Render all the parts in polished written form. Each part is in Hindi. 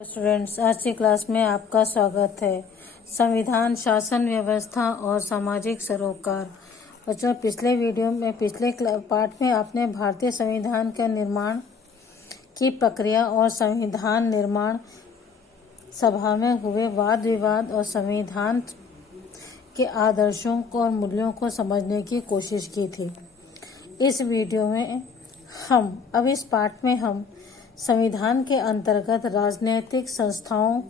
स्टूडेंट्स, आज की क्लास में आपका स्वागत है। संविधान, शासन व्यवस्था और सामाजिक सरोकार। बच्चों, पिछले पार्ट में आपने भारतीय संविधान के निर्माण की प्रक्रिया और संविधान निर्माण सभा में हुए वाद विवाद और संविधान के आदर्शों और मूल्यों को समझने की कोशिश की थी। इस पार्ट में हम संविधान के अंतर्गत राजनीतिक संस्थाओं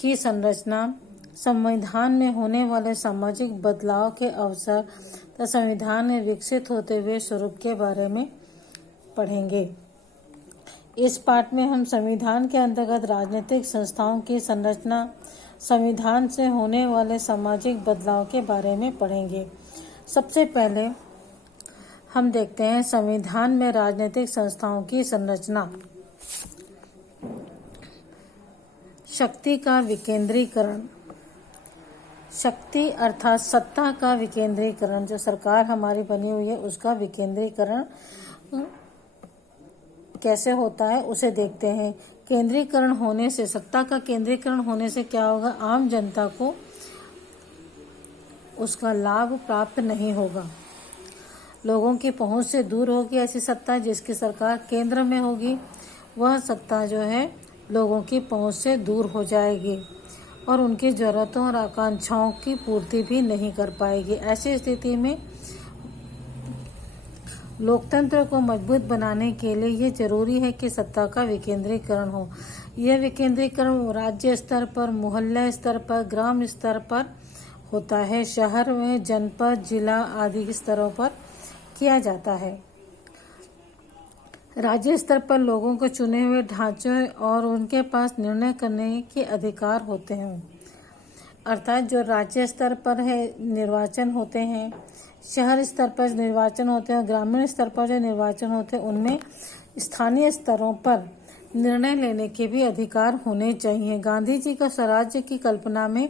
की संरचना, संविधान में होने वाले सामाजिक बदलाव के अवसर तथा संविधान में विकसित होते हुए स्वरूप के बारे में पढ़ेंगे। इस पाठ में हम संविधान के अंतर्गत राजनीतिक संस्थाओं की संरचना, संविधान से होने वाले सामाजिक बदलाव के बारे में पढ़ेंगे। सबसे पहले हम देखते हैं संविधान में राजनीतिक संस्थाओं की संरचना। शक्ति का विकेंद्रीकरण। शक्ति अर्थात सत्ता का विकेंद्रीकरण, जो सरकार हमारी बनी हुई है उसका विकेंद्रीकरण कैसे होता है उसे देखते हैं। केंद्रीकरण होने से, सत्ता का केंद्रीकरण होने से क्या होगा? आम जनता को उसका लाभ प्राप्त नहीं होगा। लोगों की पहुंच से दूर होगी ऐसी सत्ता। जिसकी सरकार केंद्र में होगी वह सत्ता जो है लोगों की पहुंच से दूर हो जाएगी और उनकी जरूरतों और आकांक्षाओं की पूर्ति भी नहीं कर पाएगी। ऐसी स्थिति में लोकतंत्र को मजबूत बनाने के लिए ये जरूरी है कि सत्ता का विकेंद्रीकरण हो। यह विकेंद्रीकरण राज्य स्तर पर, मोहल्ला स्तर पर, ग्राम स्तर पर होता है। शहर में जनपद, जिला आदि स्तरों पर किया जाता है। राज्य स्तर पर लोगों को चुने हुए ढांचे और उनके पास निर्णय करने के अधिकार होते हैं। अर्थात जो राज्य स्तर पर है निर्वाचन होते हैं, शहर स्तर पर निर्वाचन होते हैं और ग्रामीण स्तर पर जो निर्वाचन होते हैं उनमें स्थानीय स्तरों पर निर्णय लेने के भी अधिकार होने चाहिए। गांधी जी का स्वराज्य की कल्पना में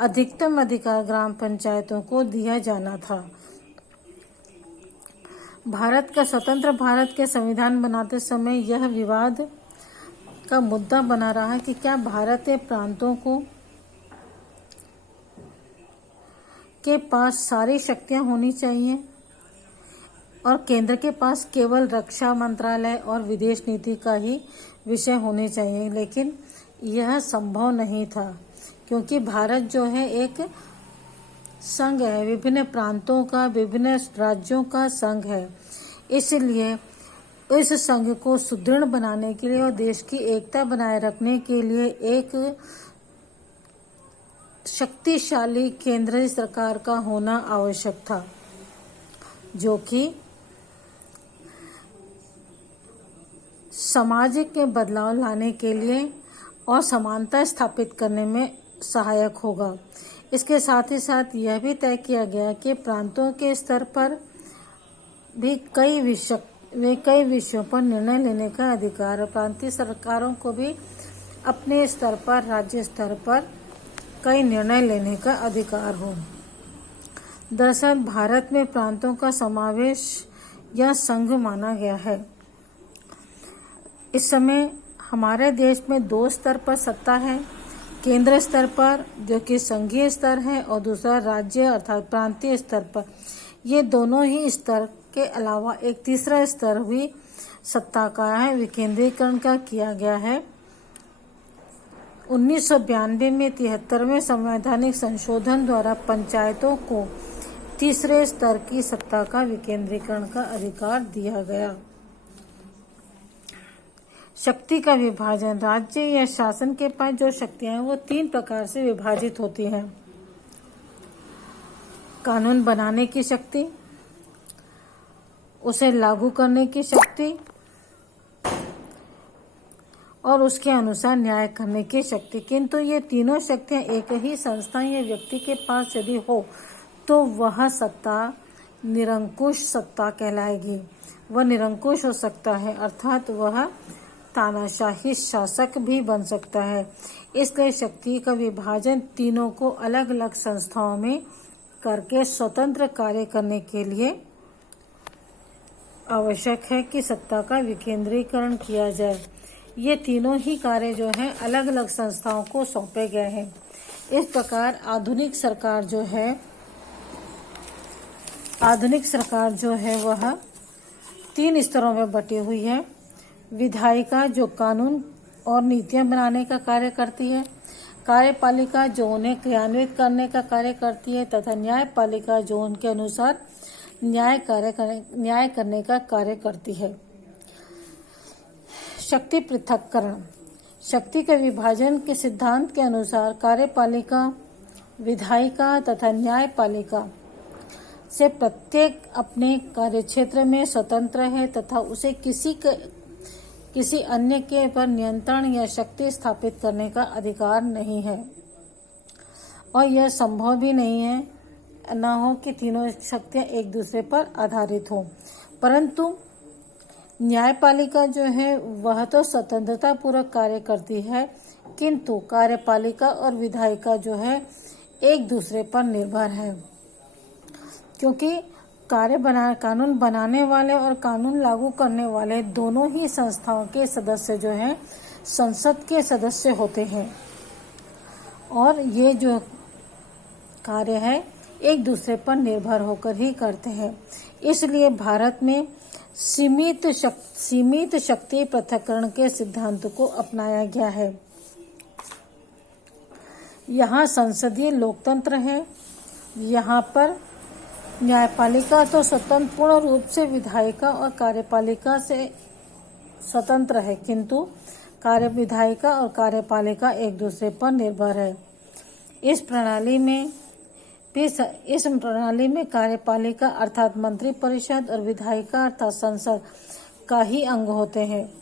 अधिकतम अधिकार ग्राम पंचायतों को दिया जाना था। भारत का स्वतंत्र भारत के संविधान बनाते समय यह विवाद का मुद्दा बना रहा कि क्या भारतीय प्रांतों के पास सारी शक्तियां होनी चाहिए और केंद्र के पास केवल रक्षा मंत्रालय और विदेश नीति का ही विषय होने चाहिए। लेकिन यह संभव नहीं था, क्योंकि भारत जो है एक संघ है, विभिन्न प्रांतों का, विभिन्न राज्यों का संघ है। इसलिए इस संघ को सुदृढ़ बनाने के लिए और देश की एकता बनाए रखने के लिए एक शक्तिशाली केंद्रीय सरकार का होना आवश्यक था, जो कि सामाजिक में बदलाव लाने के लिए और समानता स्थापित करने में सहायक होगा। इसके साथ ही साथ यह भी तय किया गया कि प्रांतों के स्तर पर भी कई विषयों पर निर्णय लेने का अधिकार है। प्रांतीय सरकारों को भी अपने स्तर पर, राज्य स्तर पर कई निर्णय लेने का अधिकार हो। दरअसल भारत में प्रांतों का समावेश या संघ माना गया है। इस समय हमारे देश में दो स्तर पर सत्ता है। केंद्र स्तर पर, जो कि संघीय स्तर है, और दूसरा राज्य अर्थात प्रांतीय स्तर पर। ये दोनों ही स्तर के अलावा एक तीसरा स्तर भी सत्ता का है, विकेंद्रीकरण का किया गया है। 1992 में 73वें संवैधानिक संशोधन द्वारा पंचायतों को तीसरे स्तर की सत्ता का विकेंद्रीकरण का अधिकार दिया गया। शक्ति का विभाजन। राज्य या शासन के पास जो शक्तियां हैं वो 3 प्रकार से विभाजित होती हैं। कानून बनाने की शक्ति, उसे लागू करने की शक्ति और उसके अनुसार न्याय करने की शक्ति। किंतु ये तीनों शक्तियां एक ही संस्था या व्यक्ति के पास यदि हो तो वह सत्ता निरंकुश सत्ता कहलाएगी। वह निरंकुश हो सकता है, अर्थात वह तानाशाही शासक भी बन सकता है। इसलिए शक्ति का विभाजन तीनों को अलग अलग संस्थाओं में करके स्वतंत्र कार्य करने के लिए आवश्यक है कि सत्ता का विकेंद्रीकरण किया जाए। ये तीनों ही कार्य जो हैं अलग अलग संस्थाओं को सौंपे गए हैं। इस प्रकार आधुनिक सरकार जो है वह 3 स्तरों में बटी हुई है। विधायिका जो कानून और नीतियां बनाने का कार्य करती है, कार्यपालिका जो उन्हें क्रियान्वित करने का कार्य करती है तथा न्यायपालिका जो उनके अनुसार न्याय करने का कार्य करती है। शक्ति पृथक्करण। शक्ति के विभाजन के सिद्धांत के अनुसार कार्यपालिका, विधायिका तथा न्यायपालिका से प्रत्येक अपने कार्यक्षेत्र में स्वतंत्र है तथा उसे किसी अन्य के पर नियंत्रण या शक्ति स्थापित करने का अधिकार नहीं है और यह संभव भी नहीं है न हो कि तीनों शक्तियां एक दूसरे पर आधारित हो। परंतु न्यायपालिका जो है वह तो स्वतंत्रता पूर्वक कार्य करती है, किंतु कार्यपालिका और विधायिका जो है एक दूसरे पर निर्भर है, क्योंकि कानून बनाने वाले और कानून लागू करने वाले दोनों ही संस्थाओं के सदस्य जो हैं संसद के सदस्य होते हैं और ये जो कार्य है एक दूसरे पर निर्भर होकर ही करते हैं। इसलिए भारत में सीमित शक्ति पृथक्करण के सिद्धांत को अपनाया गया है। यहाँ संसदीय लोकतंत्र है। यहाँ पर न्यायपालिका तो स्वतंत्र पूर्ण रूप से विधायिका और कार्यपालिका से स्वतंत्र है, किंतु विधायिका और कार्यपालिका एक दूसरे पर निर्भर है। इस प्रणाली में कार्यपालिका अर्थात मंत्रिपरिषद और विधायिका अर्थात संसद का ही अंग होते हैं,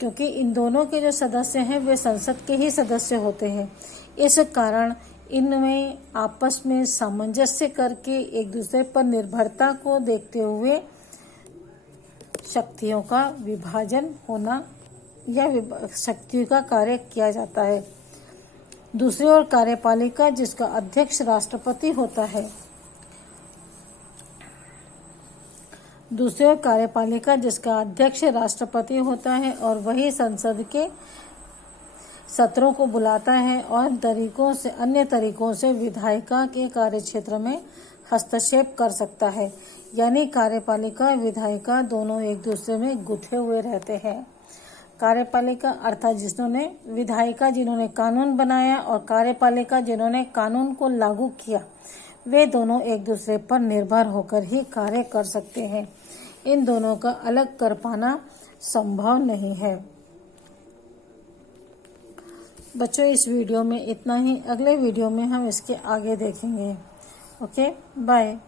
क्योंकि इन दोनों के जो सदस्य हैं वे संसद के ही सदस्य होते हैं। इस कारण इनमें आपस में सामंजस्य करके एक दूसरे पर निर्भरता को देखते हुए शक्तियों का विभाजन होना या शक्तियों का कार्य किया जाता है। दूसरी ओर कार्यपालिका जिसका अध्यक्ष राष्ट्रपति होता है, और वही संसद के सत्रों को बुलाता है और अन्य तरीकों से विधायिका के कार्यक्षेत्र में हस्तक्षेप कर सकता है। यानी कार्यपालिका और विधायिका दोनों एक दूसरे में गुथे हुए रहते हैं। कार्यपालिका अर्थात विधायिका जिन्होंने कानून बनाया और कार्यपालिका जिन्होंने कानून को लागू किया, वे दोनों एक दूसरे पर निर्भर होकर ही कार्य कर सकते हैं। इन दोनों का अलग कर पाना संभव नहीं है। बच्चों, इस वीडियो में इतना ही। अगले वीडियो में हम इसके आगे देखेंगे। Okay, bye.